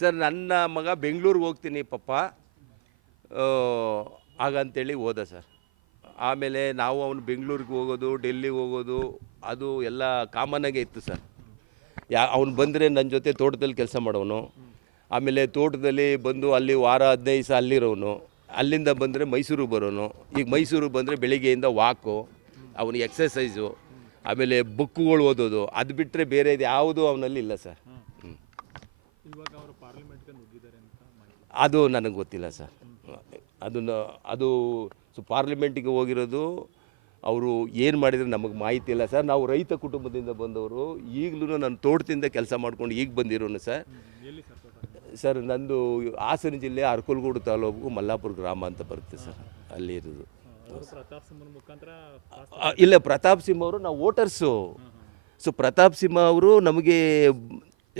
Sir, ನನ್ನ ಮಗ ಬೆಂಗಳೂರಿಗೆ ಹೋಗ್ತೀನಿ ಪಪ್ಪ. ಹಾಗಂತೇಳಿ ಹೋದ ಸರ್. ಆಮೇಲೆ ನಾವು ಅವನು ಬೆಂಗಳೂರಿಗೆ ಹೋಗೋದು ಡೆಲ್ಲಿಗೆ ಹೋಗೋದು, ಅದು ಎಲ್ಲ ಕಾಮನ್ನಾಗೆ ಇತ್ತು ಸರ್. ಯಾ, ಅವ್ನು ಬಂದರೆ ನನ್ನ ಜೊತೆ ತೋಟದಲ್ಲಿ ಕೆಲಸ ಮಾಡೋನು. ಆಮೇಲೆ ತೋಟದಲ್ಲಿ ಬಂದು ಅಲ್ಲಿ ವಾರ ಹದಿನೈದು ದಿವಸ ಅಲ್ಲಿರೋನು. ಅಲ್ಲಿಂದ ಬಂದರೆ ಮೈಸೂರಿಗೆ ಬರೋನು. ಈಗ ಮೈಸೂರಿಗೆ ಬಂದರೆ ಬೆಳಿಗ್ಗೆಯಿಂದ ವಾಕು ಅವನಿಗೆ ಎಕ್ಸಸೈಸು ಆಮೇಲೆ ಬುಕ್ಕುಗಳು ಓದೋದು. ಅದು ಬಿಟ್ಟರೆ ಬೇರೆ ಯಾವುದು ಅವನಲ್ಲಿ ಇಲ್ಲ ಸರ್. ಇವಾಗ ಅವರು ಪಾರ್ಲಿಮೆಂಟ್ಗೆ ನುಗ್ಗಿದ್ದಾರೆ ಅಂತ ಮಾಹಿತಿ ಅದು ನನಗೆ ಗೊತ್ತಿಲ್ಲ ಸರ್. ಅದನ್ನು ಅದು ಸೊ ಪಾರ್ಲಿಮೆಂಟಿಗೆ ಹೋಗಿರೋದು ಅವರು ಏನು ಮಾಡಿದರೆ ನಮಗೆ ಮಾಹಿತಿ ಇಲ್ಲ ಸರ್. ನಾವು ರೈತ ಕುಟುಂಬದಿಂದ ಬಂದವರು ಈಗಲೂ ನನ್ನ ತೋಟದಿಂದ ಕೆಲಸ ಮಾಡ್ಕೊಂಡು ಈಗ ಬಂದಿರೋನು ಸರ್. ಎಲ್ಲಿ ಸರ್ ತೋಟ? ಸರ್ ನಂದು ಹಾಸನ ಜಿಲ್ಲೆ ಅರಕಲ್ಗೂಡು ತಾಲೂಕು ಮಲ್ಲಾಪುರ ಗ್ರಾಮ ಅಂತ ಬರುತ್ತೆ ಸರ್. ಅಲ್ಲಿ ಇರೋದು. ಅವರು ಪ್ರತಾಪ್ ಸಿಂಹನ ಮುಖಾಂತರ ಆ, ಇಲ್ಲ ಪ್ರತಾಪ್ ಸಿಂಹ ಅವರು ನಾವು ವೋಟರ್ಸು. ಸೊ ಪ್ರತಾಪ್ ಸಿಂಹ ಅವರು ನಮಗೆ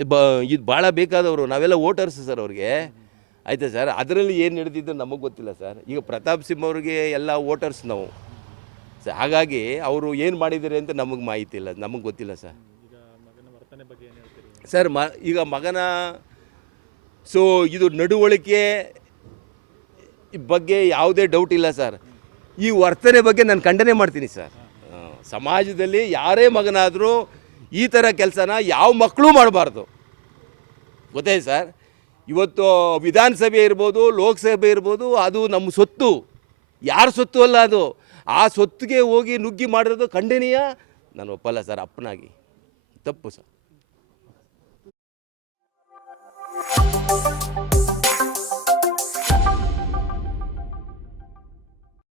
ಬ, ಇದು ಭಾಳ ಬೇಕಾದವರು, ನಾವೆಲ್ಲ ವೋಟರ್ಸ್ ಸರ್ ಅವ್ರಿಗೆ. ಆಯಿತಾ ಸರ್? ಅದರಲ್ಲಿ ಏನು ನಡೆದಿದ್ದು ನಮಗೆ ಗೊತ್ತಿಲ್ಲ ಸರ್. ಈಗ ಪ್ರತಾಪ್ ಸಿಂಹ ಅವ್ರಿಗೆ ಎಲ್ಲ ವೋಟರ್ಸ್ ನಾವು. ಸರ್ ಹಾಗಾಗಿ ಅವರು ಏನು ಮಾಡಿದ್ದಾರೆ ಅಂತ ನಮಗೆ ಮಾಹಿತಿ ಇಲ್ಲ ನಮಗೆ ಗೊತ್ತಿಲ್ಲ ಸರ್. ಸರ್, ಮ, ಈಗ ಮಗನ, ಸೊ, ಇದು ನಡವಳಿಕೆ ಬಗ್ಗೆ ಯಾವುದೇ ಡೌಟ್ ಇಲ್ಲ ಸರ್. ಈ ವರ್ತನೆ ಬಗ್ಗೆ ನಾನು ಖಂಡನೆ ಮಾಡ್ತೀನಿ ಸರ್. ಸಮಾಜದಲ್ಲಿ ಯಾರೇ ಮಗನಾದರೂ ಈ ಥರ ಕೆಲಸನ ಯಾವ ಮಕ್ಕಳು ಮಾಡಬಾರ್ದು. ಗೊತ್ತೇ ಸರ್? ಇವತ್ತು ವಿಧಾನಸಭೆ ಇರ್ಬೋದು, ಲೋಕಸಭೆ ಇರ್ಬೋದು, ಅದು ನಮ್ಮ ಸೊತ್ತು. ಯಾರ ಸೊತ್ತು ಅಲ್ಲ ಅದು? ಆ ಸೊತ್ತಿಗೆ ಹೋಗಿ ನುಗ್ಗಿ ಮಾಡಿರೋದು ಖಂಡನೀಯ? ನಾನು ಒಪ್ಪಲ್ಲ ಸರ್, ಅಪ್ಪನಾಗಿ. ತಪ್ಪು ಸರ್.